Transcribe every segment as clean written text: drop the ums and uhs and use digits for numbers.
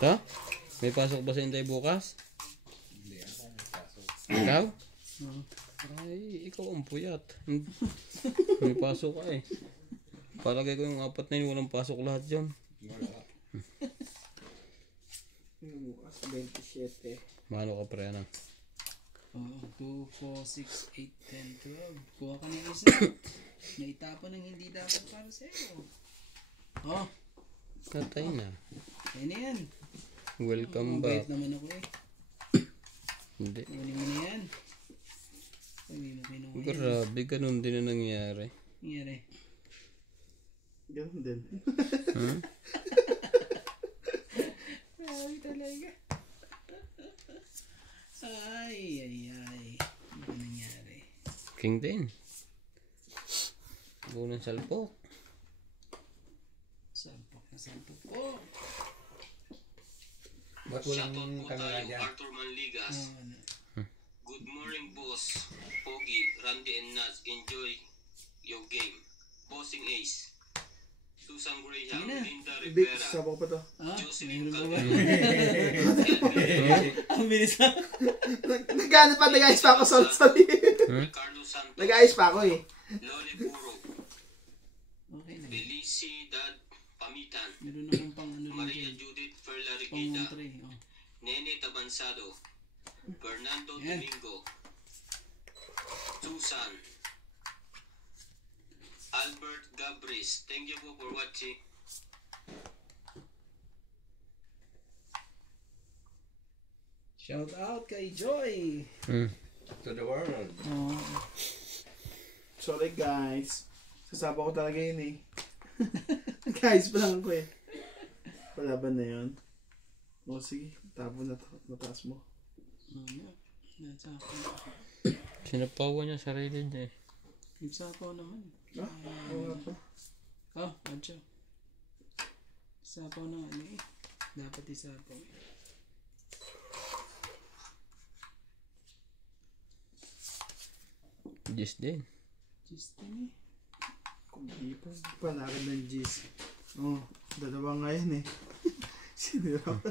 Ha? May pasok ba sa Inday bukas? Hindi ako may pasok. Ikaw? Ay, ikaw ang puyat. May pasok ka eh. Palagay ko yung 4 na yun, walang pasok lahat dyan. Wala. Bukas 27. Mahalo ka pre, ano? 2, 4, 6, 8, 10, 12. Kuha ka ng isa. Naitapon ng hindi dapat para sa'yo. Oh, Katay na. yan na yan. Welcome Mabait back. naman ako eh. Hindi. Kunin mo na yan. Hindi mo kinuha. Grabe, ganun din na nangyari. Nangyari. Ganun din. Huh? Ay, talaga. Ay. Ano ba nangyari? King din. Bunang salpok. Sampok na sampok po. Ba't walang kamera dyan? Arthur Manligas. Ano? Good morning, boss. Pogi, Randy and Naz. Enjoy your game. Bossing Ace. Susan Graham, Sino? Linda Big, Rivera. sabaw pa to. Jocelyn Meron ba? Calvin. Ang bilis na. Nagano pa, nag-ayos pa ako sa Ricardo Santos. Nag-ayos pa ako eh. Loli Puro. Okay na. Felicidad Pamitan. Meron akong pang ano rin Maria dyan. Judith Ferla Pang Rigida. montre. Oh. Nene Tabansado. Fernando Yan. Domingo. Susan. Albert Gabris. Thank you po for watching. Shout out kay Joy. To the world. Oh. Sorry guys. Sasaba ko talaga yun eh. Guys, pa lang ako eh. Palaban na yun. O sige, tapon na mataas mo. Ano? Nagsapaw. Sinapawan niya sarili niya eh. Nagsapaw naman. Oo nga pa. Oh, adyo. Isapaw na ano eh. Dapat isapaw eh. Just din. Just din eh. Kung di pa, palakan ng G's. Oh, dalawa nga yan eh. Sinira ka.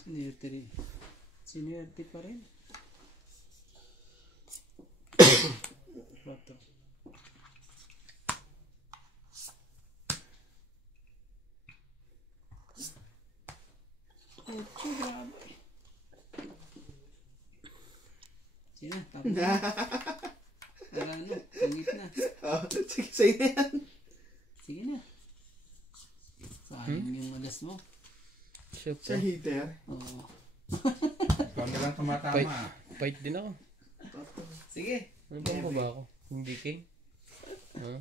Sinerte rin. Sinerte pa rin. Bato. Ocho, grabe. Sino? Tapos na. Para ano? Pangit na. Oh, sige, sa'yo na yan. Sige na. Sayang yung alas mo. Siya pa. Sa heater. Oo. Kami lang tumatama. Fight din ako. Sige. Ano bang baba ako? Hindi king?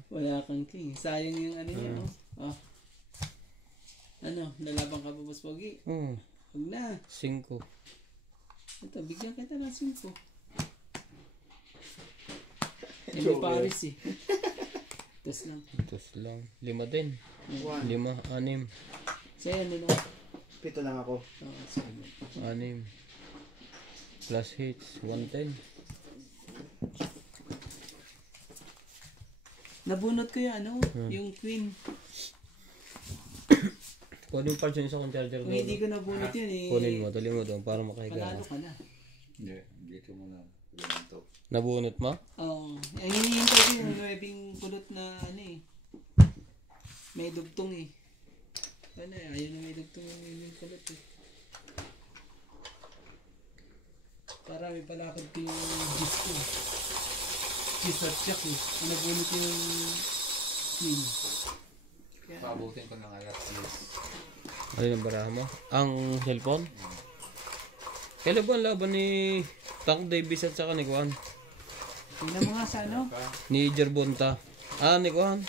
Wala kang king. Sayang yung ano niya. Oh. Ano? Lalaban ka pa, Boss Pogi? Oo. Huwag na. 5. Ito, bigyan kita ng 5. Hindi Paris eh. Tapos lang. Tapos lang. 5 din. 1. 5, 6. Sa'yo ano na? 7 lang ako. Oo, sige. 6. Plus hits. 110. Nabunot ko yung ano, yung queen. Kunin yung parts yung isa kong charger Kung doon. hindi ko nabunot yun eh. Kunin mo. Dali mo doon para makahiga Panalo ka. ka na. Hindi, dito mo lang. Ganito. Nabunot mo? Oo. Ang hinihintay ko yung webing kulot na ano eh. May dugtong eh. Ano eh, ayaw na may dugtong yung kulot eh. Para may palakad ko yung gis ko. Gis at check eh. Nabunot yung queen. Kaya, Pabutin ko ng alas. Ano yung baraha mo? Ang cellphone? Kailan ba ang laban ni Tank Davis at saka ni Juan? tingnan mo nga sa ano. Ni Jerbonta. Ni Juan?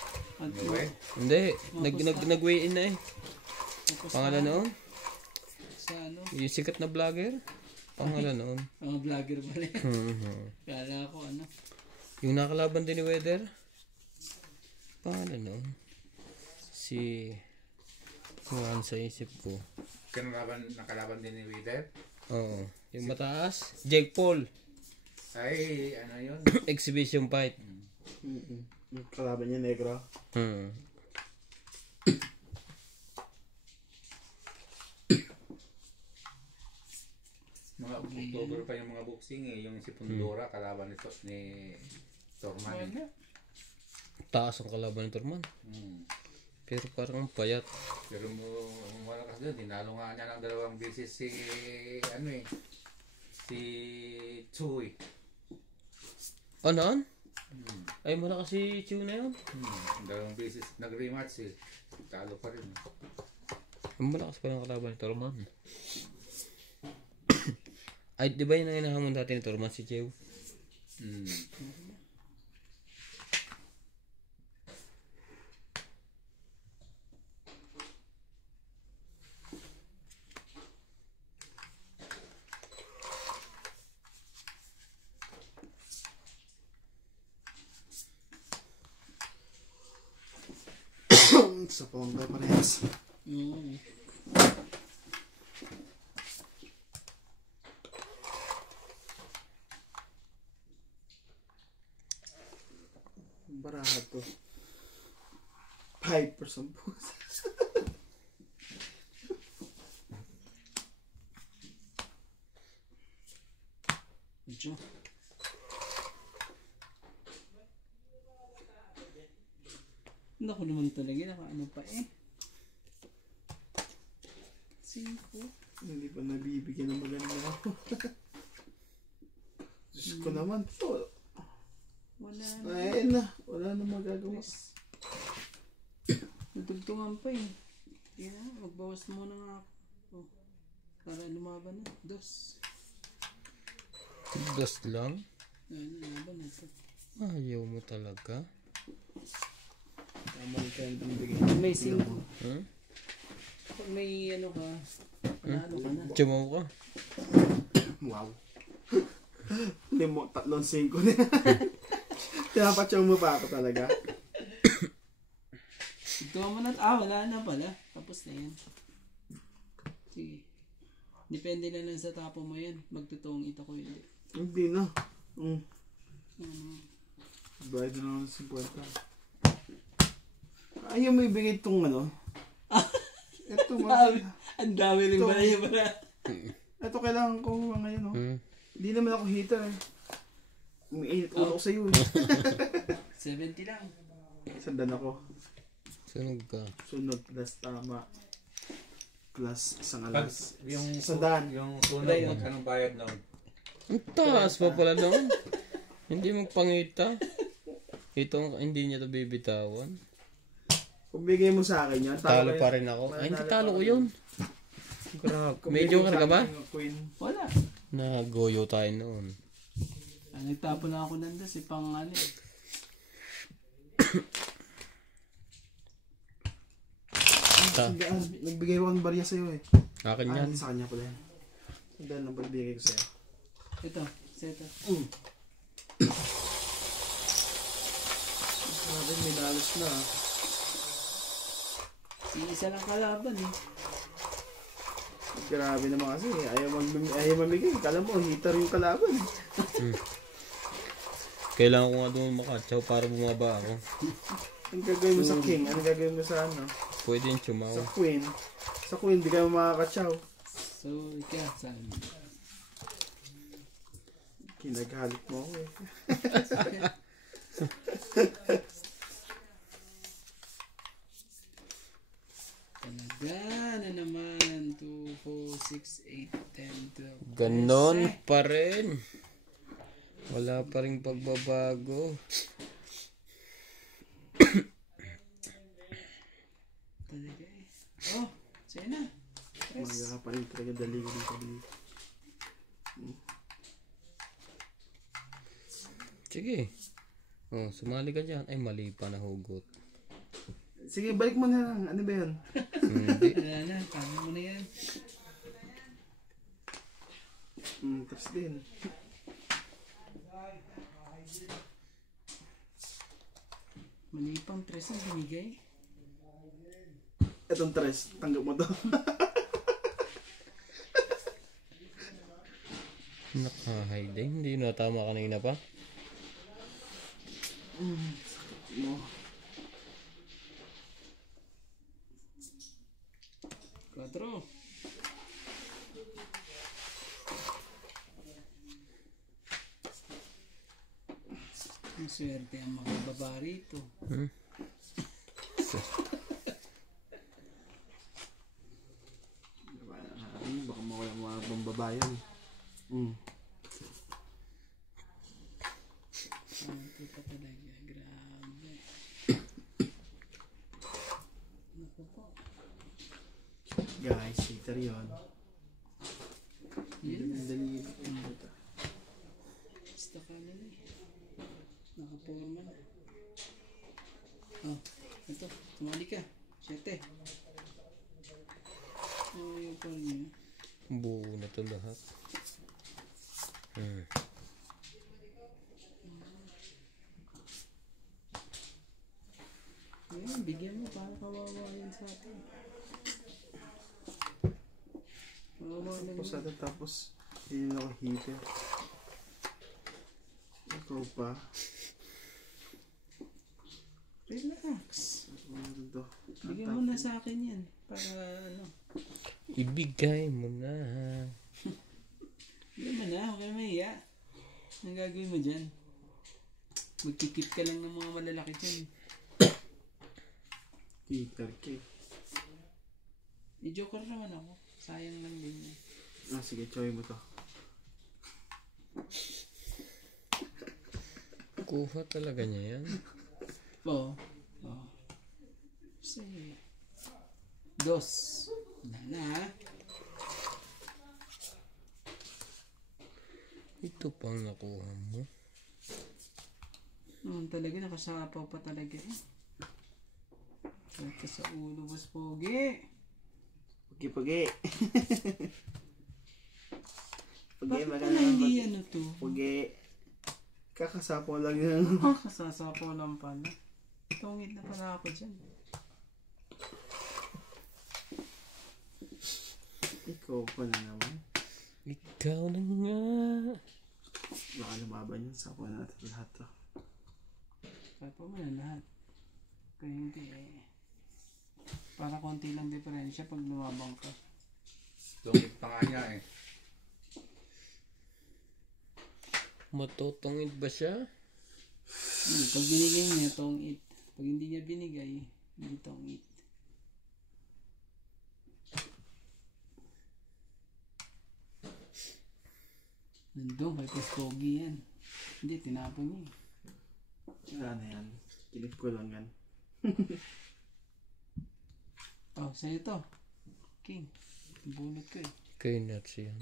Anyway, Hindi. Nag-weigh in na eh. Tapos Pangalan noon? sa ano. Yung sikat na vlogger? Pangalan noon. Mga vlogger pala. Mhm. Kala ko ano. Yung nakalaban din ni Weather? Paano no? Si... Kuhaan sa isip ko. Nakalaban din ni Wither? Oo. Yung mataas. Jake Paul. Ay, ano yun? Exhibition fight. Yung kalaban niya, negro. Mga October pa yung mga boxing eh. Yung si Pundora, kalaban nito ni Torman. Taas ang kalaban ni Turman. Pero parang ang payat. Pero malakas doon, dinalo nga niya ng 2 beses si si Choi. Ano? Ay, malakas si Chew na yun. 2 beses nag-rematch eh. Talo pa rin. Ang malakas pa ng kalaban ni Turman. Ay, di ba yun ang hinahamon dati ni Turman si Chew? Sa Ponggay parehas. Baraha to. 5% po. Medyo. Naku naman talaga, nakaano pa eh. 5. Hindi pa nabibigyan ng maganda ako. Diyos ko naman to. Wala na. Ayun na. Wala na magagawa. Natugtungan pa eh. Kaya magbawas muna nga ako. Oh, para lumaban na. 2. Dos lang? Ayun, lumaban na ito. Ayaw mo talaga? Tama rin kayo ng bigay. Pag may 5. Huh? Pag may ano ka, panalo ka na. Chumaw ka? Wow. 3-5 na. Tinapatsaw mo pa ako talaga. Ito mo na. Wala na pala. Tapos na yan. Sige. Depende na lang sa tapo mo yan. Magtotoong ito ko hindi. Hindi na. Ano? Bayad na lang ng 50. Ayaw mo ibigay itong ano. Ito nga. Ang dami rin ba yun ba? Ito kailangan ko ngayon, no? Hindi naman ako hater eh. Umiinit ulo ko sa'yo eh. 70 lang. Sandan ako. Sunog ka. Sunog plus tama. Plus isang Pag alas. yung Sandan. yung tunog mo, anong bayad noon? Ang taas pa pala noon. Hindi magpangita. Ito, hindi niya to bibitawan. Kung bigay mo sa akin yan, Talo pa rin ako. Ay, hindi talo ko yun. Grabe. Medyo ka ba? Queen. Wala. Nagoyo tayo noon. Nagtapo na ako nanda si pang ano eh. Nagbigay ko ng barya sa'yo eh. Akin yan. Sa kanya pala yan. Sandan lang bigay ko sa'yo. Ito. Seta. Grabe, may dalos na ah. Si isa lang kalaban eh. Grabe naman kasi ayaw mamigay. Kala mo, hitter yung kalaban. Kailangan ko nga doon makatsaw para bumaba ako. Anong gagawin mo sa king? Anong gagawin mo sa ano? Pwede yung chumaw. Sa queen. Sa queen, di ka makakatsaw. So, ikaw saan? Kinagalit mo ako eh. Talaga na naman. 2, 4, 6, 8, 10, 12. Ganon pa rin. Wala pa rin pagbabago. Talaga eh. Oh, sa'yo na. Mga pa rin talaga daling dito. Sige. Oh, sumali ka dyan. Ay, mali pa na hugot. Sige, balik mo na lang. Ano ba yun? Hindi. Wala na. Tama mo na yan. Tapos din. Mali pang 3 ang binigay. Itong 3, tanggap mo to. Naka-hide eh. Hindi natama kanina pa. Mo. 4. Ang swerte ang makababa rito. Baka mawala mga pambabayan. Ito pa talaga. Grabe. Naku po. Guys, hater yun. Yan. Dali. Basta ka na eh. Nakaporma na. Oh, ito. Tumali ka. 7. Ayaw pa rin yun. Buo na to lahat. Ayan, bigyan mo para kawawa yun sa atin. Kawawa lang Tapos yun. natin tapos yun ako hater. Ikaw pa. Relax. Ano to? Bigyan mo na sa akin yan. Para ano. Ibigay mo na. Bigyan mo na. Okay maya. Anong gagawin mo dyan? Magkikip ka lang ng mga malalaki dyan. Hater ka. I-joker naman ako. Sayang lang din yan. Sige, choy mo to. Kuha talaga niya yan. Oo. Oo. Sige. 2. Wala na ha. Ito pang nakuha mo. Naman talaga, nakasapaw pa talaga eh. Kaya sa ulo, boss Pogi. Pagi. Bakit Pagi, pala hindi ano to? Pagi. Kakasapo lang yan. Kasasapaw lang pala. Tungit na pala ako dyan. Ikaw pa na naman. Ikaw na nga. Baka lumaban yun. Sapo natin lahat to. Kaya pa mo na lahat. Kaya hindi eh. Para konti lang diferensya pag lumabang ka. Tungit pa nga niya eh. Matutungid ba siya? Pag binigay niya, tongit. Pag hindi niya binigay, hindi tongit. Nandun, kay Boss Pogi yan. Hindi, tinapon niya eh. Wala na yan. Kilip ko lang yan. Oh, sa'yo to. King. Bunot ko eh. Kay Nuts yan.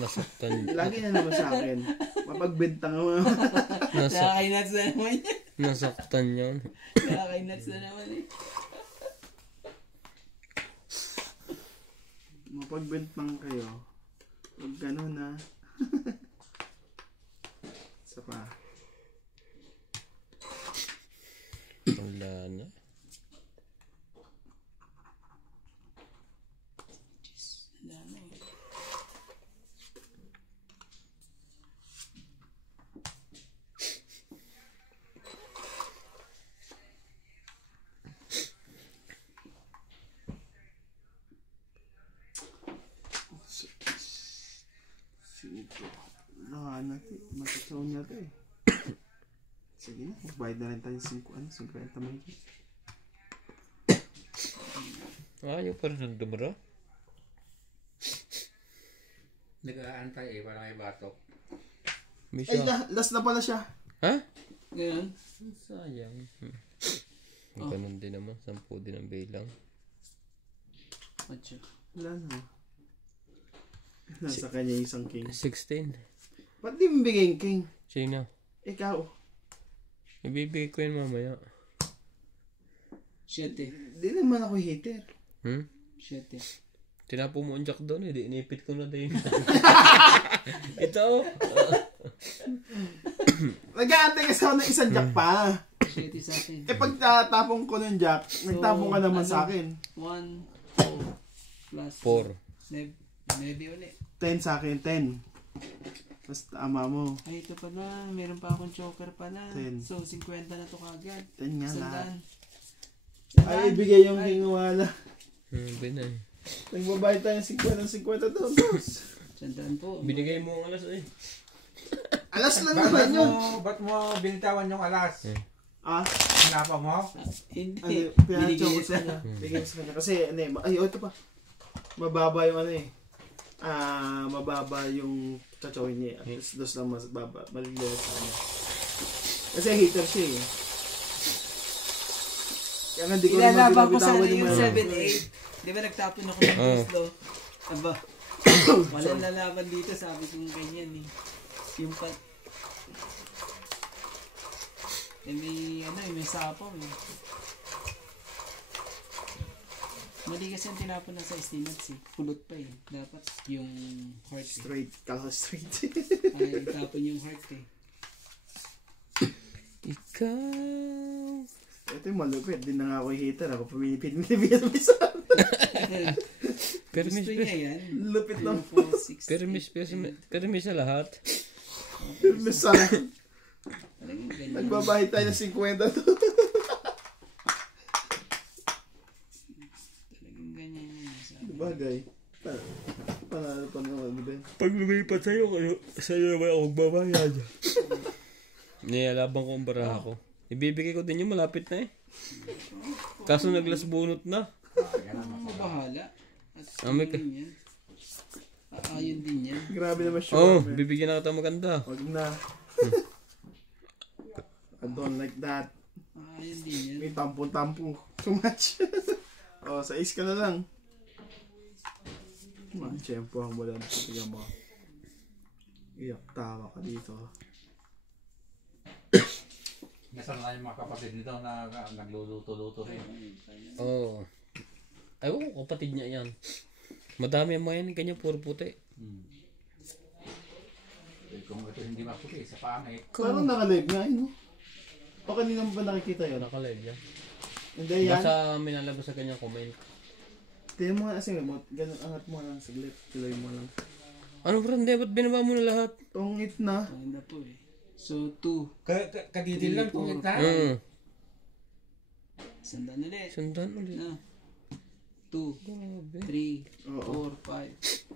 Nasaktan. Lagi na naman sa akin. Mapagbentang mo. Nakakainats na naman yan. Nasaktan yun. Nakakainats na naman eh. Mapagbentang kayo. Huwag gano'n na. Isa pa. Wala na. Wala na eh. Sito. Natin. Matasaw niya ito eh. Sige na. Magbayad na rin tayo 50 man. Ayaw pa rin ang dumara. Nag-aantay eh, parang may batok. May Ay, siya. last na pala siya. Ha? Ganun. Sayang. Ganun din naman. 10 din ang bilang. Atcha. Wala na. Nasa kanya yung isang king. 16. Ba't di mo bigay yung king? Sino? Ikaw. Ibibigay ko yun mamaya. 7. Di naman ako hater. 7. Tinapo mo ang jack doon eh. Di inipit ko na din. Ito. Nag-aantay kasi ako ng isang jack pa. 7 sa akin. Eh pag tatapong ko ng Jack, nagtapong ka naman sa akin. 1, 4, plus 4. 9 ulit. 10 sa akin, 10. Tapos tama mo. Ay, ito pala. Meron pa akong choker pala. 10. So, 50 na to kagad. 10 nga lahat. 100. Ay, ibigay yung kinuwala. Binay. Nagbabayad tayo ng 50 doon, boss. 100 po. Binigay mo ang alas eh. Alas lang naman yun. Ba't mo binitawan yung alas? Ah, Hinapa mo? Hindi. ano, pinatyo Binigay ko sa kanya. Bigay ko sa kanya. Kasi, ano eh, ay, ito pa. Mababa yung ano eh. Mababa yung chachawin niya. Tapos dos lang mas baba. Maliliwas sa kanya. Kasi hater siya eh. Kaya nga, di ko naman Ilalaban ko sana binabitawan yung mga 7-8. Di ba nagtapon ako ng Oslo? Aba. Walang lalaban dito, sabi kong ganyan eh. Yung pa... Eh may sapaw eh. Mali kasi ang tinapon na sa estimates eh. Pulot pa eh. Dapat yung heart eh. straight. Kala straight. Ay, tapon yung heart eh. Ikaw. Ito yung malupit. Di na nga ako hater. Ako pumipit-pipit mo sa Permis, Gusto niya yan. lupit lang. 4, 6, permis sa lahat. Sa akin. Talagang ganyan. Nagbabayad tayo ng 50 to. Talagang ganyan yan. Sabi. Bagay. Panalo pa naman, di ba? Pag lumipat sa'yo naman ako magbabayad. Niyalabang ko ang baraha ko. Ibibigay ko din yung malapit na eh. Kaso naglas bunot na. Mabahala. At May yun yan. Ayun din yan. Grabe naman siya. Oh, bibigyan na kita maganda. Wag na. I don't like that. Ayun din yan. May tampo-tampo. Too much. Oh, sa is ka na lang. Tiyempo ang wala na. Tignan mo. Iyak tawa ka dito. Nasaan na yung mga kapatid nito na nagluluto-luto rin. Oo. Ay, kapatid niya yan. Madami ang mga yan, kanya puro puti. Kung ito hindi maputi, sa pangit. Parang naka-live nga yun. O kanina mo ba nakikita yun? Nakalive yan. Hindi yan. Basta minalabas sa kanyang comment. Tingnan mo nga kasi remote. Ganun angat mo lang saglit. Tuloy mo lang. Ano Brande, ba't binaba mo na lahat? Tungit na. Maganda po eh. So, 2. Kadidil lang kung ito. Sandan ulit. Sundan ulit. 2, Grabe. 3, Oo. 4,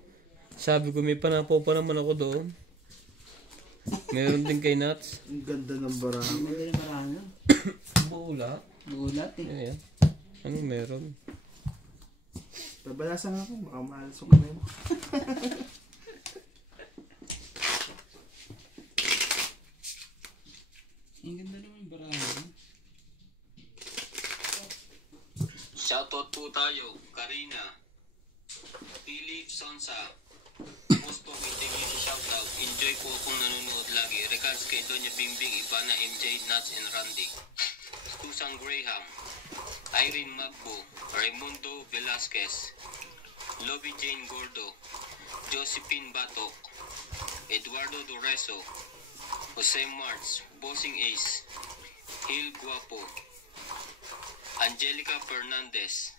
5. Sabi ko, may panapaw pa naman ako doon. Meron din kay Nats. Ang ganda ng barang. Maganda na marami. Bula. Bulat eh. Ano yan? Anong meron? Babalasan ako. Baka mahal sa kamay mo. Ang ganda naman yung barahan. Shoutout po tayo, Karina, Philip Sonsa, Boss po, hindi nyo si shoutout. Enjoy po akong nanonood lagi. Regards kay Doña Bingbing, Ivana, MJ, Nuts, and Randy. Susan Graham, Irene Magbo, Raimundo Velasquez, Lobby Jane Gordo, Josephine Batok, Eduardo Doreso, Jose Martz, Bossing Ace, Hil Guapo, Angelica Fernandez,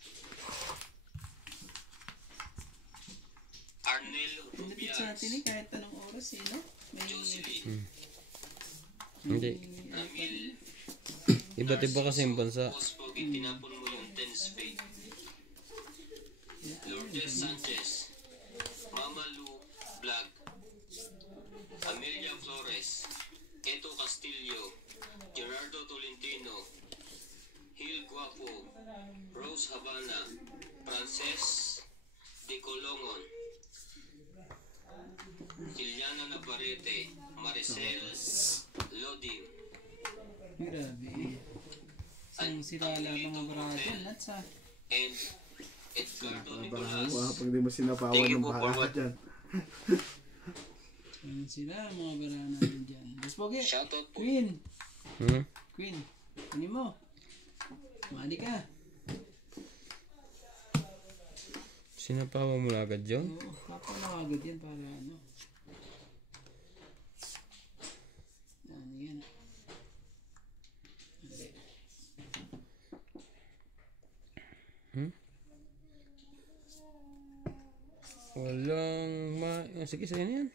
Arnel Pinapit sa atin eh, Rubias, kahit anong oras eh, no? May Jocelyn, Hindi. Amil, Iba't iba kasi yung bansa. Boss Pogi, tinapon mo yung 10 spade. Lourdes Sanchez, Mama Lu Vlog, Amelia Flores, Eto Castillo, Gerardo Tolentino, Hil Guapo, Rose Havana, Frances De Colongon, Liliana Navarrete, Maricel Lodin, grabe. Ang sirala mga barahan. Nuts ah. and Edgardo Barahan Nicolas. mo pag di mo sinapawan Thank you ng po, bahala forward. ka dyan. Ayan sila, mga barahan natin dyan. Boss Pogi, Shoutout po. Queen. Hmm? Queen, ano mo? Mali ka. Sinapawa mo na agad yun? Oo, kapalagad yan para ano. Yan, yan. Walang sige, sa'yo na yan.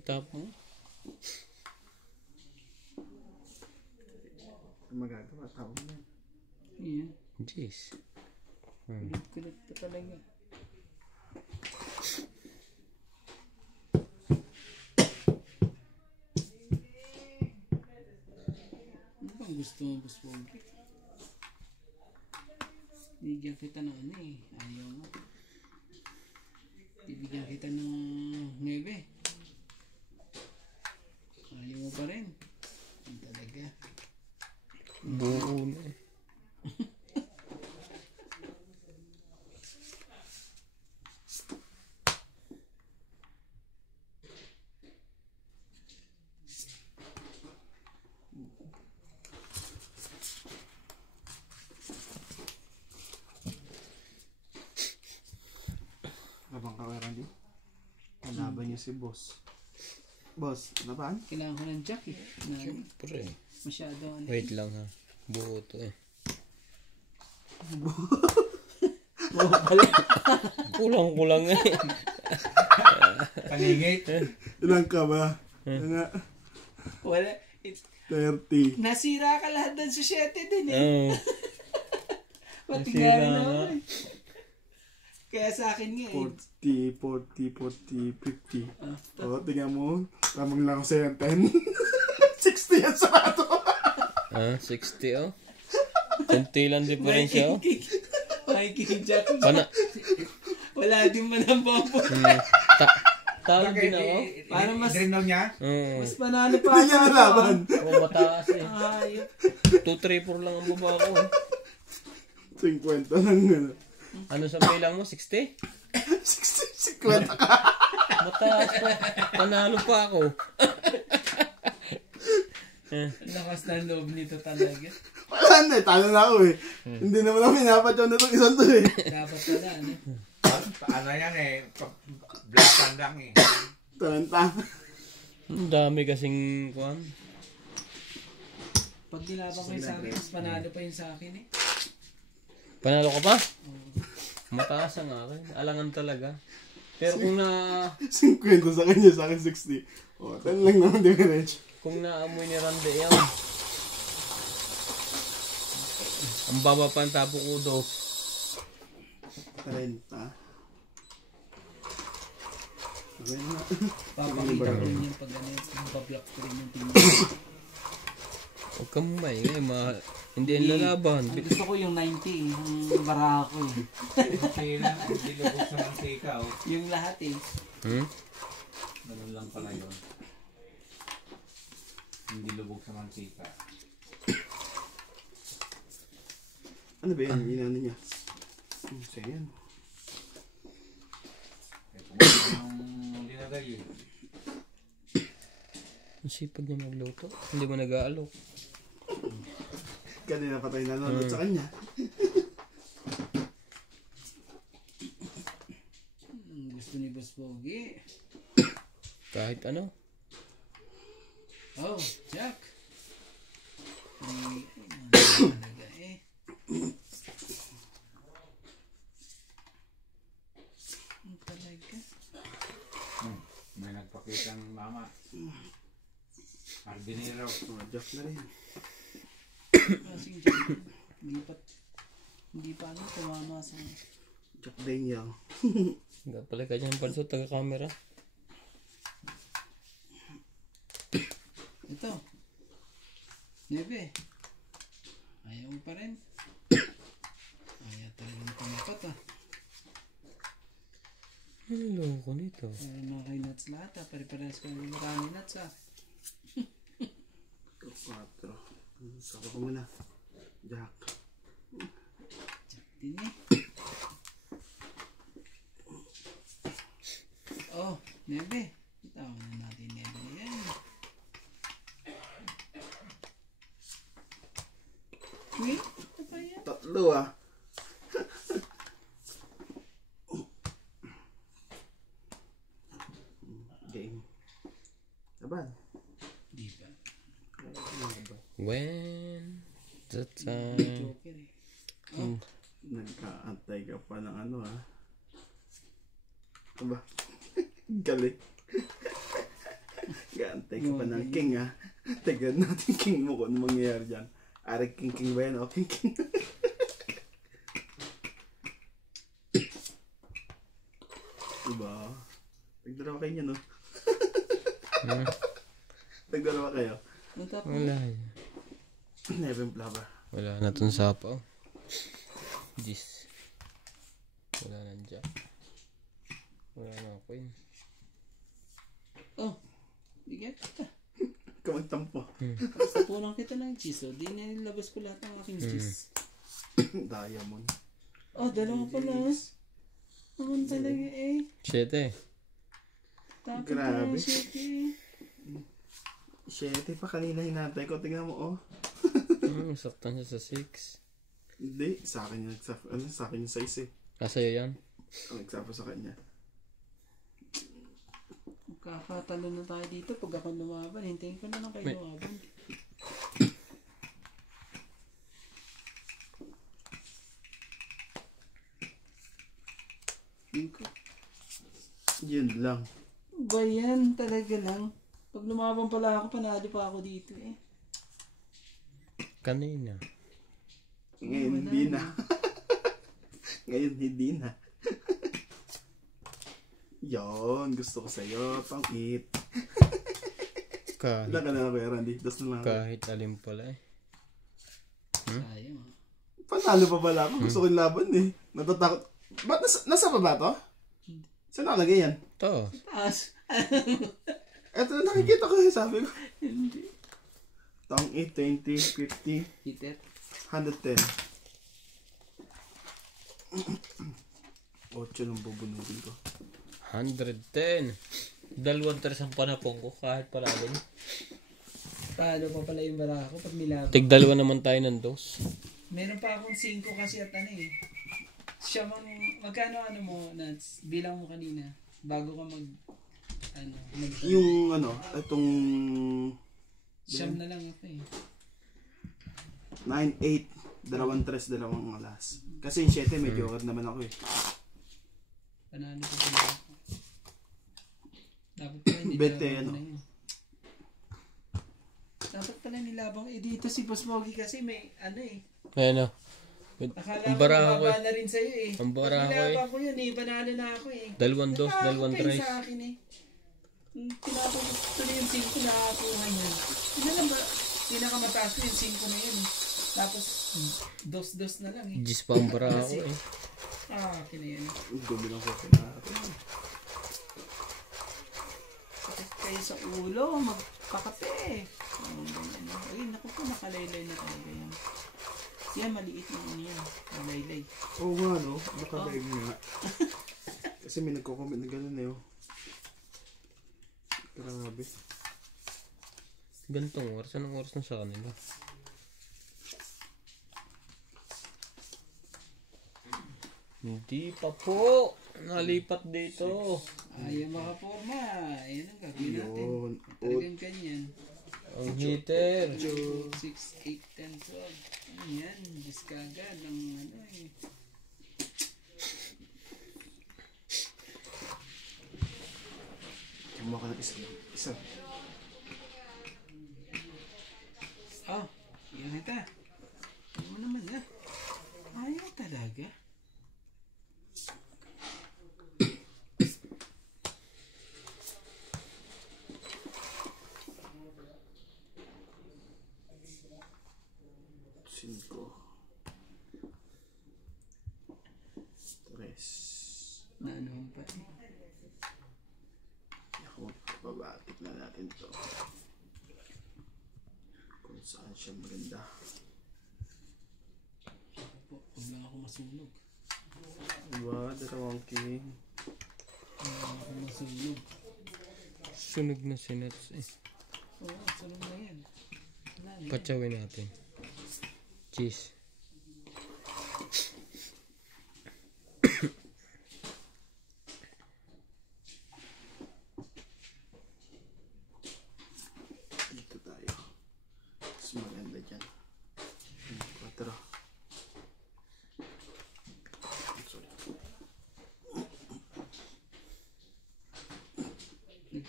Itap mo. Magagawa, tao mo yan. Yan. Jeez. Kulit ka talaga. Ano bang gusto mo, Boss Pogi? Bigyan kita ng ano eh. Ayaw mo. Bibigyan kita ng 9. Ayaw mo pa rin. Ang talaga. Buo na eh. Labang ka, Randy. Kalaban niyo si boss. Boss, laban? Kailangan ko ng jack eh. Na, Siyempre. masyado ano. Wait lang ha. Buo to eh. Kulang eh. Kaningit. Ilang ka ba? Nga, Wala. 30. Nasira ka lahat ng society din eh. Oo. Pati nasira nga rin nga. ako eh. Kaya sa akin nga eh. 40, 50. Ah, O, tingnan mo. Tamang lang ako sa'yo 10. 60 yan sarado. 60 oh. Kunti lang diferensya oh. Mikey Jack. Wala din man ang bambo. Talo din ako. Para mas- Drinaw niya? Oo. Mas panalo pa Hindi niya ako. nalaban. Mataas eh. Ayop. 2-3-4 lang ang baba ko eh. 50 lang ano. Ano sa bilang mo? 60? 60, 50 ka. Mataas pa. Panalo pa ako. Lakas ng loob nito talaga. Wala na eh, talo na ako eh. Hindi naman ako minapatyaw na itong isang to eh. Dapat pala ano. Ano yan eh, black lang eh. Talanta. Ang dami kasing kuhan. Pag nilaban ko yung sa akin, mas panalo pa yung sa akin eh. Panalo ka pa? Mataas ang akin. Alangan talaga. Pero kung 50 sa kanya, sa akin 60. O, 10 lang naman difference. kung naamoy ni Randy yan. Ang baba pa ang tapo ko do. 30. Okay na. Papakita ko rin yung pag ano yung pablock ko rin yung tingin. Huwag kang maingay. Hindi ang lalaban. Ang gusto ko yung 90 eh, yung baraha ko eh. Kasi lang, hindi lubog sa mantika oh. Yung lahat eh. Ganun lang pala yun. Hindi lubog sa mantika. Ano ba yan? Inano niya? Sa'yo yan. Ito ang linagay eh. Ang sipag niya magluto. Hindi mo nag-aalok. Kanina pa tayo nanonood sa kanya. Gusto ni Boss Pogi. Kahit ano. Oh, Jack. Ay, talaga eh. Ang talaga. May nagpakitang mama. Hardinero. Jack na rin. Kasing Jack. Hindi pa ano, tumama sa... Jack Daniel. Hindi pala kanyang panso taga-camera. Ito. Nebe. Ayaw mo pa rin. Ayaw talagang tumapat ah. Hello ko nito. Mga kay nuts lahat ah. Pare-parehas ko ng marami nuts ah. 4. Saka ko muna. Jack. Jack din eh. Oh, Nebe. Itawan na natin Nebe na yan. Wait, ito pa yan. 3 ah. Game. Laban. Di ba? When the time. Joker eh. Oh, Nagkaantay ka pa ng ano ha. Aba, galing. Nagkaantay ka pa ng king ha. Tignan natin king mo kung ano mangyayari dyan. Ari king ba yan o king? Diba? Tagdalawa kayo niya no? Tagdalawa kayo? Wala. Never flower. Wala na itong sapaw. Gis. Wala nandiyan. Wala na coin. Oh, bigyan kita. Kamagtampo. Sa punang kita ng cheese, oh. Di na nilabas ko lahat ng aking cheese. Diamond. Oh, dalawa pala. Naman talaga eh. 7. Tapos Grabe. na shit eh. 7 pa kanina hinatay ko. Tingnan mo oh. Saktan siya sa 6. Hindi. Sa akin yung, sa akin yung size eh. Sa'yo yan? Ang nagsapo sa kanya. Kakatalo na tayo dito pag ako lumaban. Hintayin ko na lang kayo lumaban. Yun lang. Ba yan? Talaga lang. Pag lumaban pala ako, panalo pa ako dito eh. Kanina. Ngayon hindi na. Ngayon hindi na. Yon, gusto ko sa'yo. Pang-eat. Kahit, Ilan ka na ba, Randy? Dos na lang. kahit alin pala eh. Sayang ah. Panalo pa pala ako. Gusto ko yung laban eh. Natatakot. Ba't nasa ba to? Saan nakalagay yan? Ito. Taas. Eto na nakikita ko yung sabi ko. Hindi. Tang 8, 20, 50, Hitet. 110. 8 lang bubunutin ko. 110. 2 tres ang panapong ko kahit pala alin. Talo pa pala yung bara ko pag nilaban. Tig 2 naman tayo ng 2. Meron pa akong 5 kasi at ano eh. Siya magkano ano mo, Nats? Bilang mo kanina. Bago ka Yung ano, itong Siyam na lang ako eh. 9, 8, 2 tres, 2 alas. Kasi yung 7 medyo naman ako eh. Panalo ko pala ako. Dapat pala nilabang Bete, ko ano? na yun. Dapat pala nilabang. Eh dito si Boss Mogi kasi may ano eh. Ayan o. Akala Ang ko baraha ko mababa na rin sa'yo eh. Ang baraha ko Nilabang ko yun eh. Panalo na ako eh. 2 2, 2 3 tres. sa akin eh. Tinapos tuloy yung 5 na nakakuha niya. Hindi na ba, pinakamataas ko yung 5 na yun eh. Tapos, 2 na lang eh. Gis pa ang bara ako eh. Akin na yan. Ang dumi lang ko natin. Sakit kayo sa ulo, magkakape. Ay, naku po, nakalaylay na talaga yan. Siya, maliit na ano yan. Malaylay. Oo nga no, nakabag nga. Kasi may nagko-comment na gano'n eh oh. Grabe. Gantong oras. Anong oras na sa kanila? Hindi pa po. Nalipat dito. Ayaw makaporma. Ayan ang gagawin natin. Yun. Talagang ganyan. Ang heater. 2, 6, 8, 10, 12. Ayan, diskaga ng ano eh. Kumuha ka ng isa. Isa. Oh, yan ito. Ano mo naman na. Ayaw talaga. Cinco. Tres. Naanohan pa eh. Ako, babatik na natin to. Kung saan siya maganda. Huwag lang ako masunog. Diba? 2 king. Huwag lang ako masunog. Sunog na si Nets eh. Oo, sunog na yan. Wala na yan. Patsawin natin. Cheese. Dito tayo. Mas maganda dyan. 4.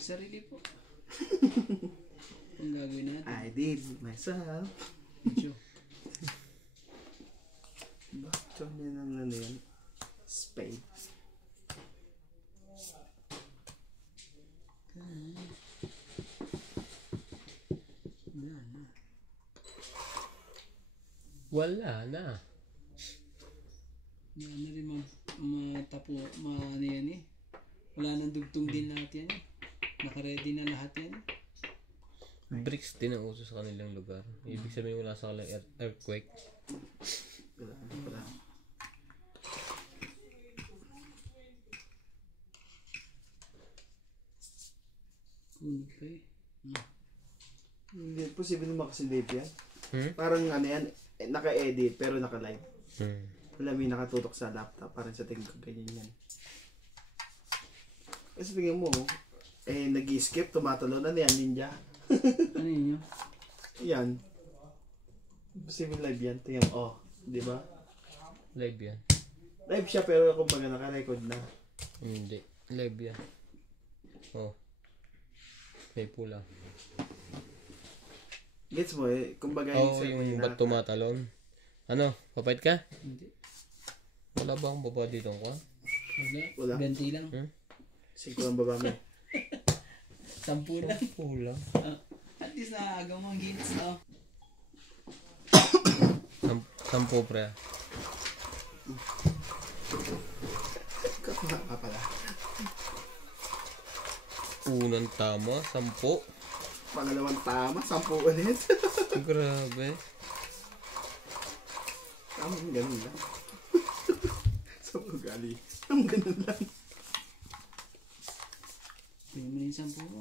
Sarili po. Ang gagawin natin. I did it myself. Medyo. Bakit yun ang ano yan? Spade. Wala na. Yan na rin matapo, ano yan eh. Wala nang dugtong din lahat yan eh. Naka-ready na lahat yan eh. Bricks din ang uso sa kanilang lugar. Ibig sabihin wala sa kanilang earthquake. Wala. Kunog pa eh. Hindi, posible naman kasi Dave yan. Parang ano yan, naka-edit pero naka-live. Wala may nakatutok sa laptop, parang sa tingin ko ganyan yan. Kasi tingin mo, nag-skip, tumatalo na yan, ninja. Ano yun yun? Yan. Posible live yan, tingin mo, di ba? Live yan. Live siya pero kumbaga naka-record na. Hindi. Live yan. Oh. May pula. Gets mo kumbaga Yung ba't tumatalon? Ano? Papait ka? Hindi. Wala ba akong baba dito ko? Wala. 20 lang. 5 ang baba mo. 10 lang. Pula. At least nakagaw mo ang ginis na. 10 pre. Kakuha ka pala. Unang tama, 10. Pangalawang tama, 10 ulit. Grabe. Tama, ganun lang. Sa ugali. Ang ganun lang. Hindi mo rin 10 mo.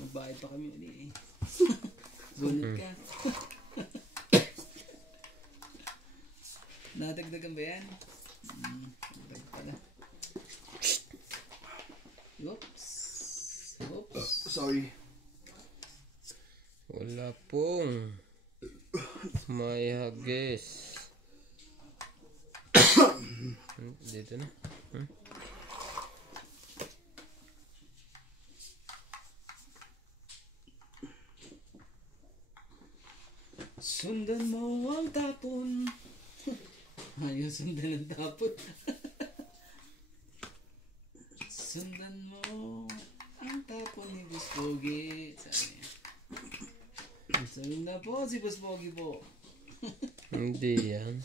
Magbayad pa kami ulit eh. Gunit ka. Nadagdagan ba yan? Dagdag pala. Oops. Sorry. Wala pong may hagis. Dito na. Sundan mo ang tapon. Ayaw sundan ang tapon. Sundan mo ang tapon ni Boss Pogi. Sabi. Sundan na po si Boss Pogi po. Hindi yan.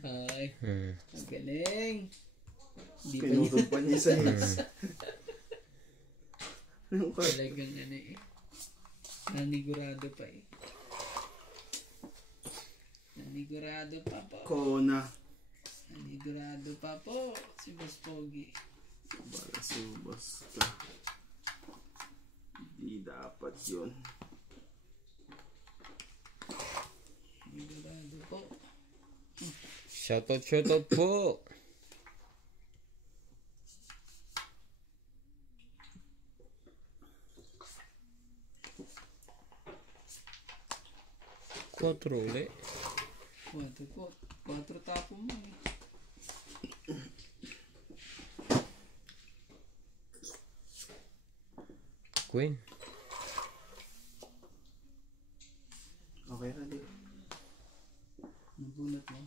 Ay, ang galing. Hindi pa Pinutol pa niya sa talagang ano eh. Nanigurado pa eh. Nanigurado pa po. Kona. Nanigurado pa po si Boss Pogi. Balasubas ka. Hindi dapat yun. Nanigurado po. Shoutout po. Quattro ulit. 4 po. 4 tapo mo eh. Queen. Okay na din. Nabunot mo.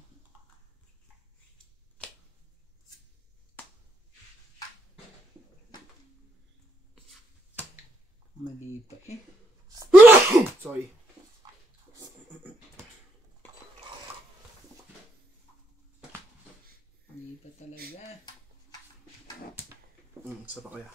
Mali pa eh. Sorry. Mali pa talaga. Isa pa kaya.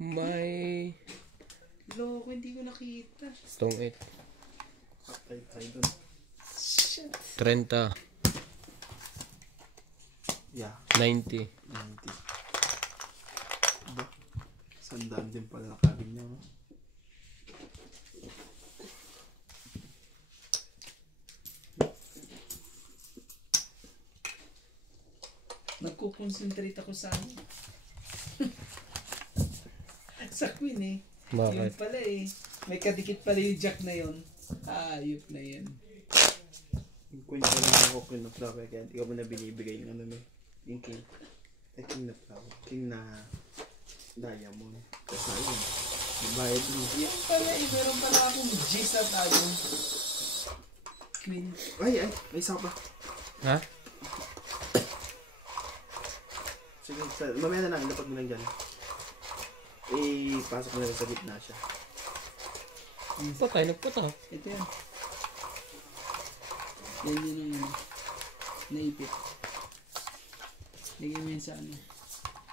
May Loko, hindi ko nakita. tong 8. Patay tayo dun. Shit. 30. Yeah. 90. 90. Ba? Sandaan din pala nakabing niya. Nagkukonsentrate ako sa ano. sa queen eh. Bakit? Yun pala eh. May kadikit pala yung jack na yun. Ayop na yan. Yung queen ko lang ako, queen of flower, kaya hindi ko mo na binibigay yung ano mo. Yung king. Ay, king na flower. King na diamond. Kasi ayun. Dibayad mo. Yan pala eh. Meron pala akong G's na tayo. Queen. Ay, may isa pa. Ha? Sige, mamaya na lang, dapat mo lang dyan. Pasok mo na lang sa gitna siya. Patay, nagpata. Ito yan. Yan yun ang ano. Naipit. Lagyan mo yun sa ano.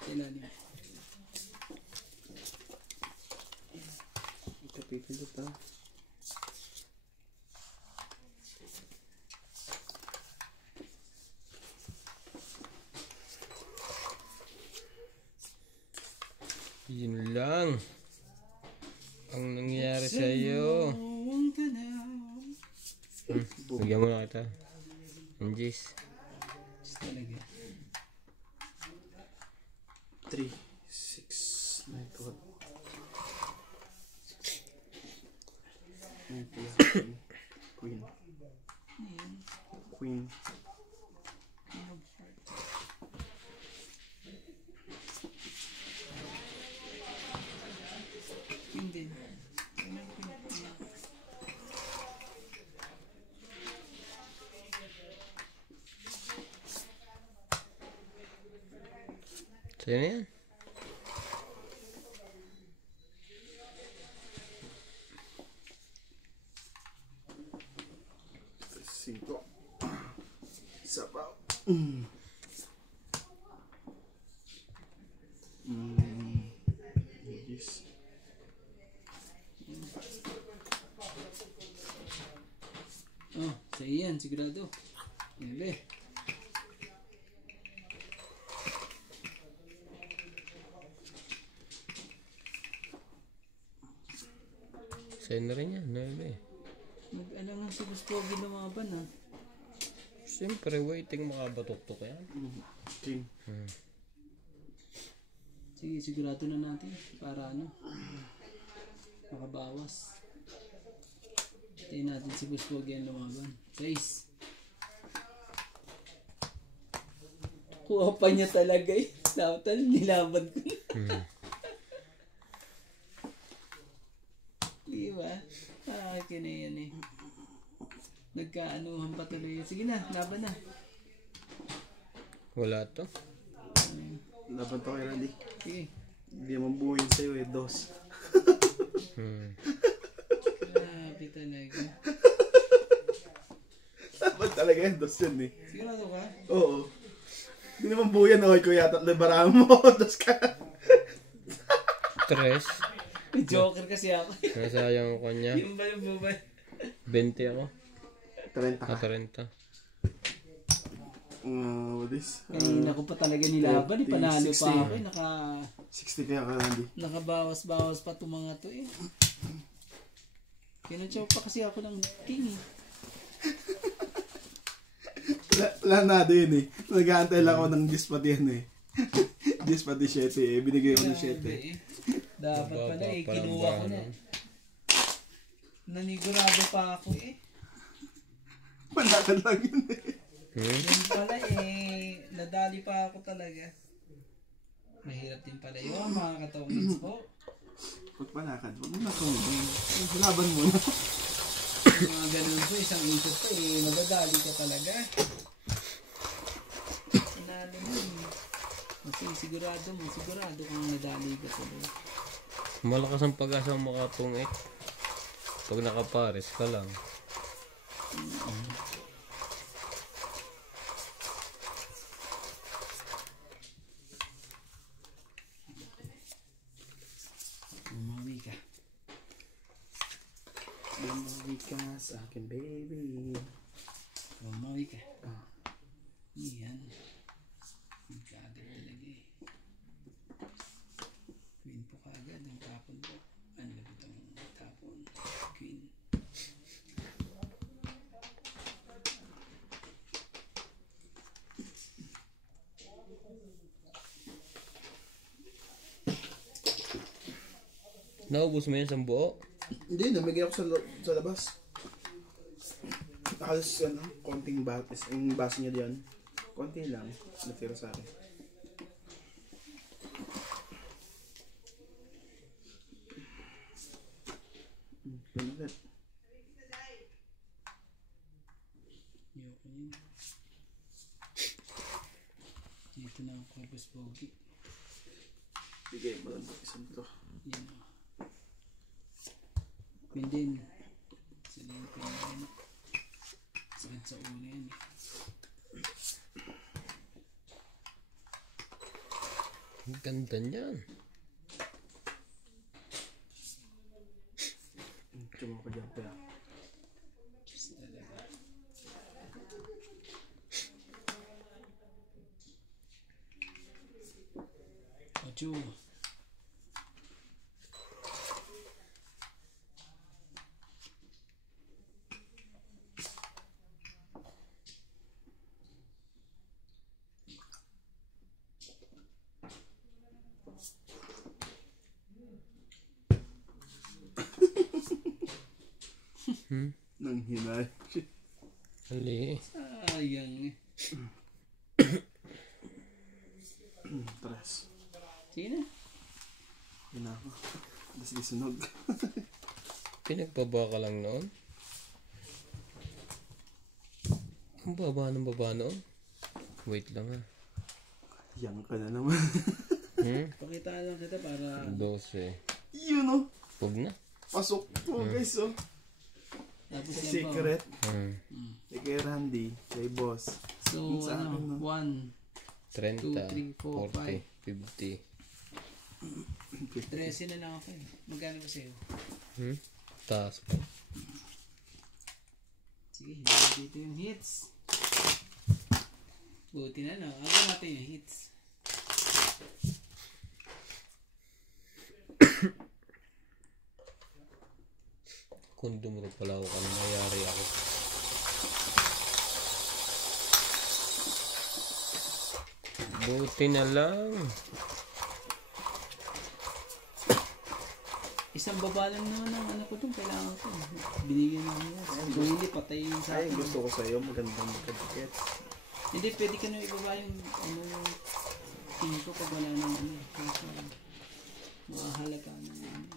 Sa ilalim. Ito pipindot ha. Yun lang. Ang nangyari sa iyo. Bigyan mo na kita. Anjis. Talaga. 3, 6, 9, 12. Queen. Queen. Queen din. Sa'yo na yan. Cinco. Sabaw. Yes. Oh, sa'yo yan. Sigurado. Yan Sa'yo na rin yan. Mag-alangan si Boss Pogi lumaban ha. Siyempre, waiting makabatok-tok yan. King. Sige, sigurado na natin. Para ano. Makabawas. Tayo natin si Boss Pogi ang lumaban. 6. Kuha pa niya talaga eh. Dapat nilaban ko na. Diba? Akin na yan eh. Nagkaanuhan pa tuloy. Sige na, laban na. Wala to. Laban to kay Randy. Sige. Hindi naman buuin sa'yo eh, dos. Grabe talaga. Laban talaga yan, dos yun eh. Sigurado ka? Oo. Hindi naman buuyan, okay kuya, tatlo barahan mo, dos ka. Tres. May joker kasi ako. Nasayang ko niya. Yung ba yung bubay? 20 ako. 30 ka. 30. What is? Kanina ko pa talaga nilaban. 30, Panalo pa 60. ako. 60 kaya ka, Randy. Nakabawas-bawas pa itong mga to eh. Kinatsaw pa kasi ako ng king eh. Planado yun eh. Nag-aantay lang ako ng dispati yan eh. Dispati 7 eh. Binigay ko ng 7. Dapat pala eh. Kinuha ko na. Nanigurado pa ako eh. Panakad lang yun eh. Yun pala eh. Nadali pa ako talaga. Mahirap din pala yun mga katawins po. Huwag panakad. Huwag mo na tumigil. Laban mo na. Mga ganun po. Isang ikot pa eh. Madadali ka talaga. Panalo mo eh. Kasi sigurado kung nadali ka talaga. Malakas ang pag-asa mo makatungit. Pag nakapares ka lang. Umawi ka. Bumawi ka sa akin, baby. Umawi ka. Yan. Magkada talaga eh. Queen po kagad. Ang tapon po. Ano ba itong tapon? Queen. Naubos mo yan sa buo? Hindi, namigay ako sa labas. Halos konting batis. Yung base niya diyan. Konti lang. Natira sa akin. Ulit. Dito na ang Corpus Pogi. Bigay mo lang isang to. Yan o. Pindin. Sila yung pindin. Sakit sa ulo yan eh. Ang ganda niyan. Cuma ko dyan pala. Diyos talaga. Ocho. Nang hinay. Ali. Sayang eh. Tres. Sige na. Yun na ako. Sige sunog. Pinagbaba ka lang noon? Ang baba ng baba noon? Wait lang ha. Yang ka na naman. Pakita lang kita para 12. Yun o. Huwag na. Pasok po guys o. tapos Sa yan pa. secret. Hmm. Kay Randy. Kay boss. So Sa akin, ano, no? 1, 2, 3, 30, 4, 40, 50. 13 na lang ako eh. Magkano ba sa'yo? Taas pa. Sige, hindi dito yung hits. Buti na lang. Agaw natin yung hits. Kung dumuro pala ako kung mayari ako. Buti na lang. Isang baba lang naman ang ano ko dun. Kailangan ko. Binigyan namin yan. Kung hindi, patay yung sa Ay, akin. gusto ko sa'yo. Magandang magkadikit. Hindi, pwede ka na ibaba yung ano yung tingin ko pag wala nang ano. Kasi makahalaga na ano.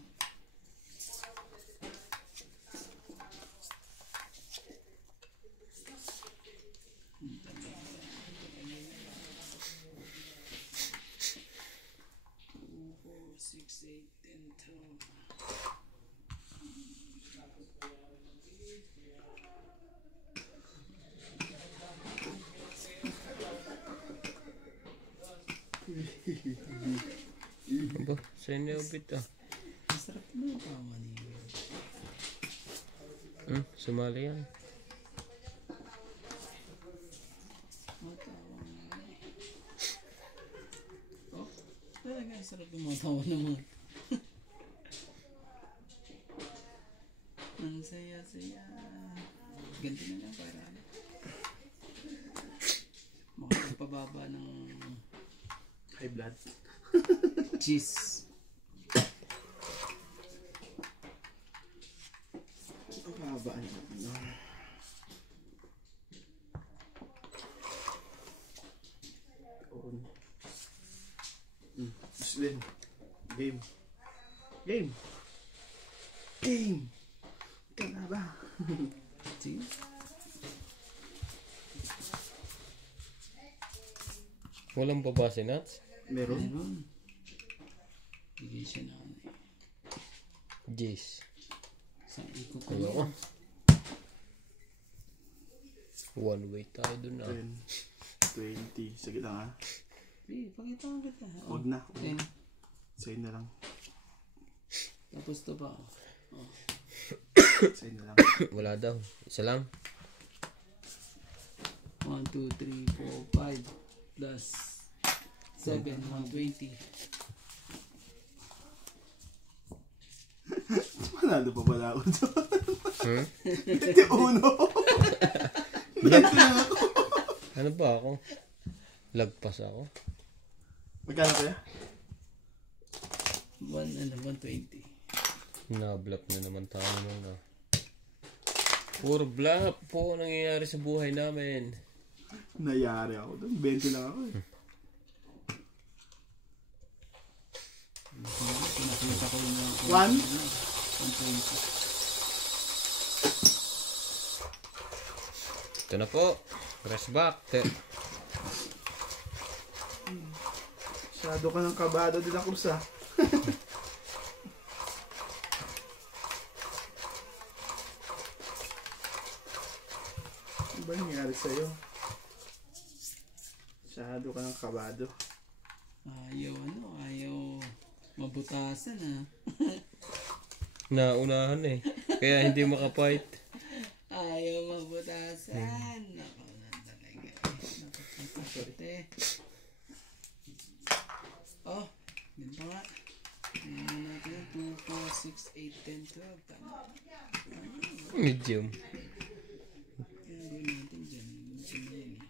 Aba, sa'yo na ubit ah. Masarap na ang tama niya. Sumali yan. Matawa nga eh. Oh, talaga sarap yung matawa naman. Ang saya-saya. Ganti na lang para makapagpababa ng High blood. cheese. Ang kahabaan na. On. Muslim. Game. Game. Game. Ka na ba? Sige. Walang baba si Nats? Meron? Meron. Bigay siya na ano eh. Jace. Isang ikot ko Ayoko. lang. One way tayo dun ah. 10, 20. Sige lang ha. Sige, pakita ko kita. Oh. Huwag na. Ayun. Sa'yo na lang. Tapos to pa. Sa'yo na lang. Wala daw. Isa lang. 1, 2, 3, 4, 5 plus 7, 120. Manalo pa pala ako doon. 21. Ano ba ako? Lagpas ako. Magkano kaya? 120. Na-bluff na naman tayo nun. Puro bluff po nangyayari sa buhay namin. Nayari ako doon. 20 lang ako eh. Pinakita ko yung 1? 120. Ito na po. Press back. Masyado ka ng kabado din ako sa. Ano ba nangyari sa'yo? Masyado ka ng kabado. Ayaw mabutasan Naunahan eh. Kaya hindi makapight. Ayaw mabutasan. Nako na talaga. Napakapate. Oh, ganito nga. Ayan natin 2, 4, 6, 8, 10, 12. Tama. Medium. Kaya gawin natin dyan. Gusto na yun eh.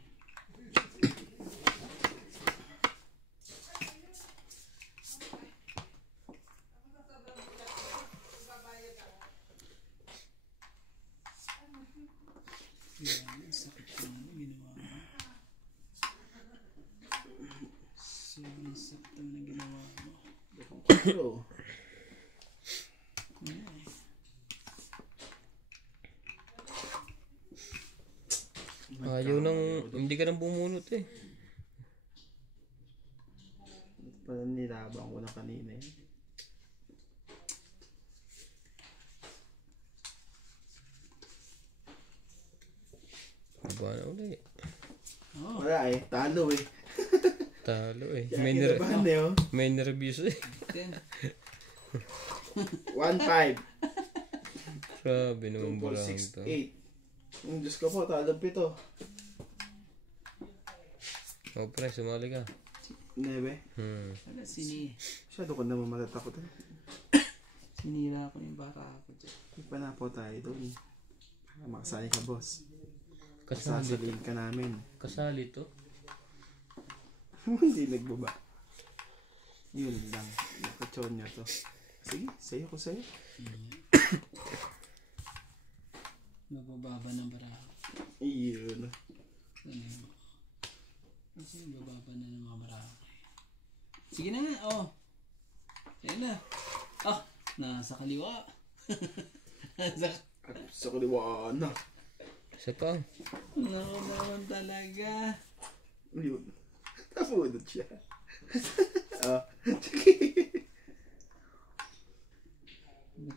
Yan, sakit ko na ginawa mo. Sobrang sakit na ginawa mo. Pero, Ayaw nang, hindi ka nang bumunot eh. parang nilabang ko na kanina eh. Aba na uli. Oh, Wala eh, talo eh. Talo eh. Kaya May, kinabahan eh oh. may nervous eh. 10. 1-5. Grabe 2, naman 4, bulang 6, to. 8. Diyos ko po, talo 7. O pre, sumali ka. 9. Wala, Masyado ko naman matatakot eh. sinira ko yung baka ako dyan. Ipa na po tayo doon. Para makasali ka boss. Kasali. Sasaliin ka namin. Kasali to. Hindi nagbaba. Yun lang. Nakachon niya to. Sige, sayo ko sa'yo. Mabababa ng barako. Iyon. Ano yun? Kasi bababa na ng mga barako. Sige na nga, oh. Ayan na. Ah, nasa kaliwa. Sa kaliwa na. Isa pa. Naku naman talaga. Yun. Napunod siya. Ah, sige.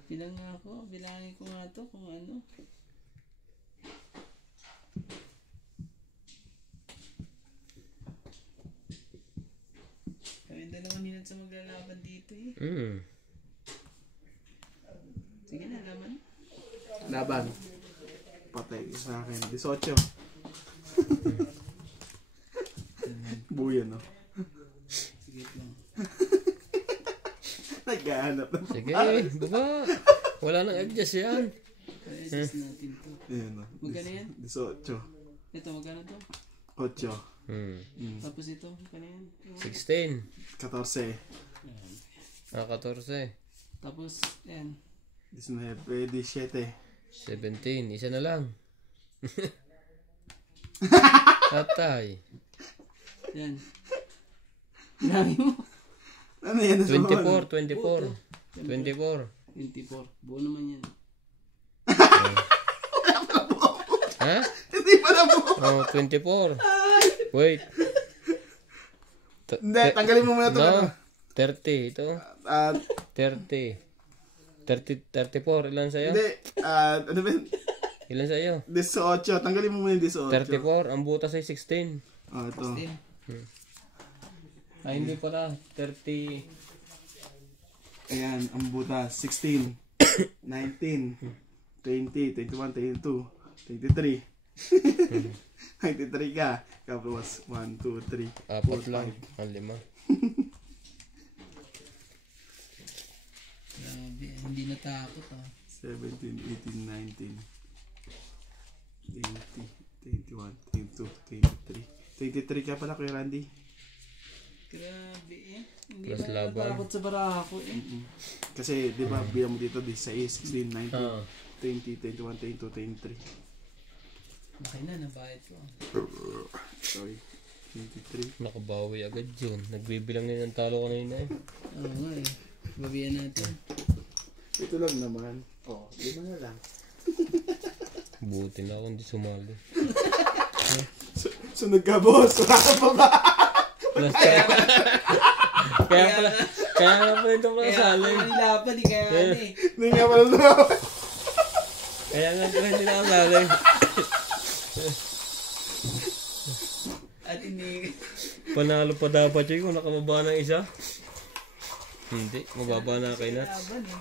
Bilang nga ako. Bilangin ko nga to kung ano. Kami dalawang minutes sa maglalaban dito eh. Sige na, laban. Laban. Patay ka sa akin. 18. Buyan no. Sige lang. Naghahanap na. Sige, baba. Wala nang adjust yan. I-adjust natin to. Ayan no. Magkano yan? 18. Ito, magkano to? 8. Tapos ito, magkano yan? 16. 14. 14. Tapos, yan. 19. 17. 17. Isa na lang. Tatay. Yan. Dami mo. Ano yan? 24. 24. 24. 24. Buo naman yan. Ha? Hindi pa na po. Oh, 24. Wait. Hindi, tanggalin mo muna ito. No. 30. Ito. Ah, 30. 34. Ilan sa'yo? hindi. Ano ba yun? Ilan sa'yo? 18. Tanggalin mo muna yung 18. 34. Ang butas ay 16. Ah, ito. 16. Ay, hindi pala. 30. Ayan, ang buta. 16. 19. 20. 21. 22. 23. 93 ka. Tapos 1, 2, 3, 4, Apat lang. 5. Ang 5. Grabe, hindi natakot ah. 17, 18, 19, 20, 21, 22, 23. 23 ka pala Kuya Randy. Grabe eh. Hindi Plus na laban. natakot sa baraha ko eh. Kasi, di ba, bilang mo dito, 16, 16, 19, Ah. 20, 21, 22, 23. Laki na, nabayad ko. Sorry. 23. Nakabawi agad yun. Nagbibilang na ng talo kanina eh. Oo nga eh. Babiyan natin. Ito lang naman. Oh, 5 na lang. Buti na ako hindi sumali. Sunod ka, boss. Wala ka pa ba? Plus kaya pala ito pala Kaya sali. ako nilaban eh, kaya ano eh. Hindi nga pala naman. Kaya nga pala hindi nakasali. At hindi... Panalo pa dapat yun kung nakababa ng isa. Hindi, mababa na kay Nats. Laban eh.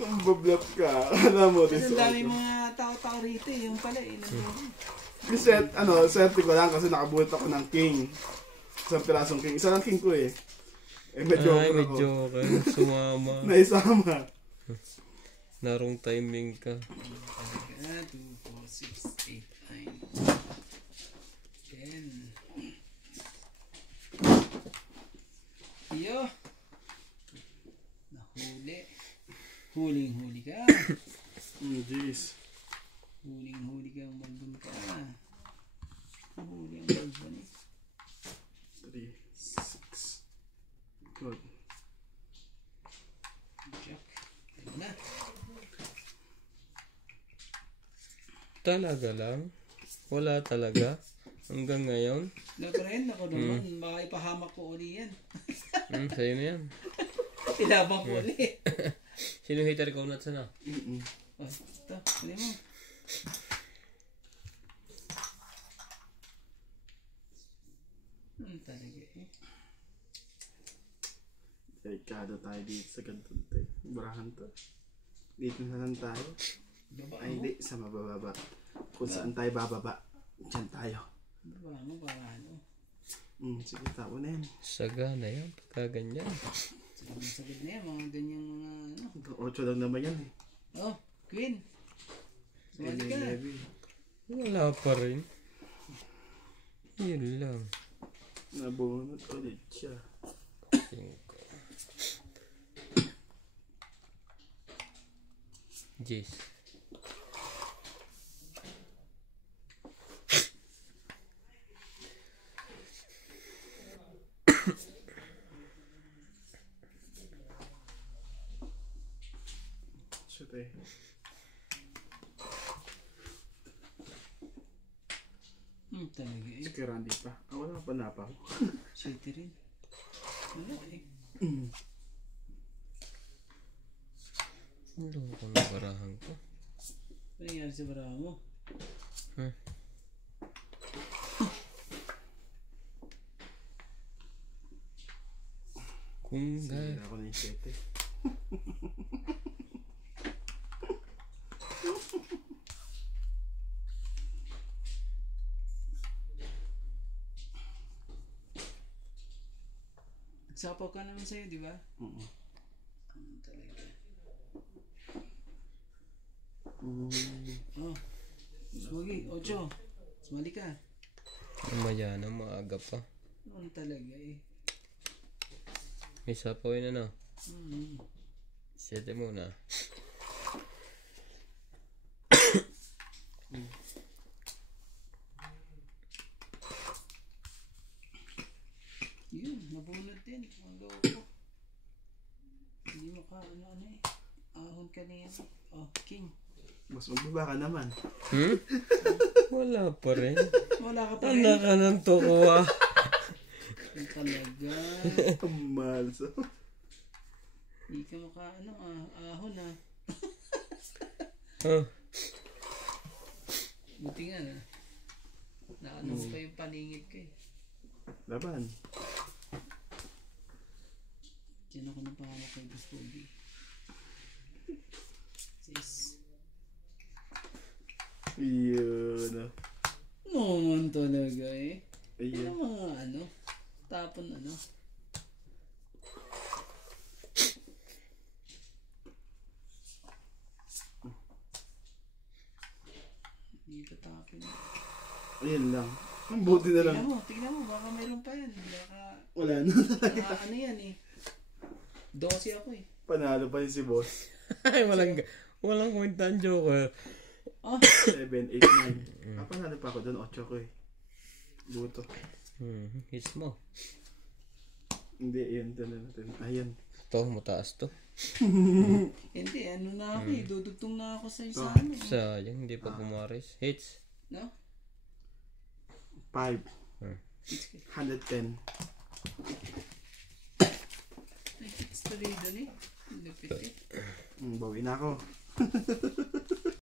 Ang bablap ka. Alam mo, Kasi this ang dami mga tao-tao rito eh. Yung pala eh. Set ko lang kasi nakabuhat ako ng king. Isang pirasong king. Isa lang king ko eh. Eh, medyo Ay, ako. medyo okay. Sumama. Naisama. Narong timing ka. 2, 4, 6, 8, 9, 10. Iyo. Nahuli. Huling-huli ka. Jeez. Huling-huli ka ang balbon ka. Huli ang balbon eh. 3, 6. Good. Jack. Ayun na. Talaga lang? Wala talaga? Hanggang ngayon? Nag-ren ako naman. Baka ipahamak ko uli yan. Sa'yo na yan. Ilabang ko uli. Sino hater ko Nats na? Oh, ito. Huli mo. Talaga eh. Delikado tayo dito sa ganitong tayo. Burahan to. Dito na lang tayo. Baba Ay, mo. hindi. Sa mabababa. Kung saan tayo bababa, dyan tayo. Baba mo para ano. Sige, tao na yan. Saga na yan. Pagka ganyan. Sagad na yan. Mga ganyang mga ano. 8 lang naman yan eh. Oh, Queen. Sumali ka. 11. Wala pa rin. Yun lang. Nabunot ulit siya. 5. Jeez. Shit eh. Talaga eh. Si Randy pa. Wala pa na pa. Sweetie rin. Wala eh. Ano ko na barahan ko? Ano nangyari sa baraha mo? Huh? Kung Sira ako na yung 7. Nagsapaw ka naman sa'yo, di ba? Talaga. Oh. Suwagi, 8. Sumali ka. mamaya na, maaga pa. Ano talaga eh. May sapawin na. 7 Mm. muna. Yun, nabunod din. Ang loko. Hindi mo ka ano eh. Ahon ka na yan. Oh, king. Mas magbaba ka naman. Wala pa rin. Wala ka pa rin. Anak ka ng toko ah. Ang talaga. Malso. Hindi ka maka ano ahon ah. Huh? Buti nga na. Naano pa yung paningit ko eh. Laban. Diyan ako nang pahamak kay Gustogi. 6. Yun. Naman talaga eh. Ayun. Yung mga ano. Tapon ano. Hindi ka tapon. Ayun lang. Ang buti na lang. Tingnan mo, baka mayroon pa yan. Baka, Wala na. ano yan eh. 12 ako eh. Panalo pa yun si boss. Ay, walang kwenta ang joker. 7, 8, 9. Panalo pa ako doon. 8 ko eh. Buto. Hits mo. Hindi, yun. Tanong natin. Ayan. Ito, mataas to. Hindi, ano na ako eh. Dudugtong na ako sa isa ano. Sayang, hindi pa kumaris. Hits. No? 5. 110. It's tuloy doon eh. Lupit eh. Bawi na ako.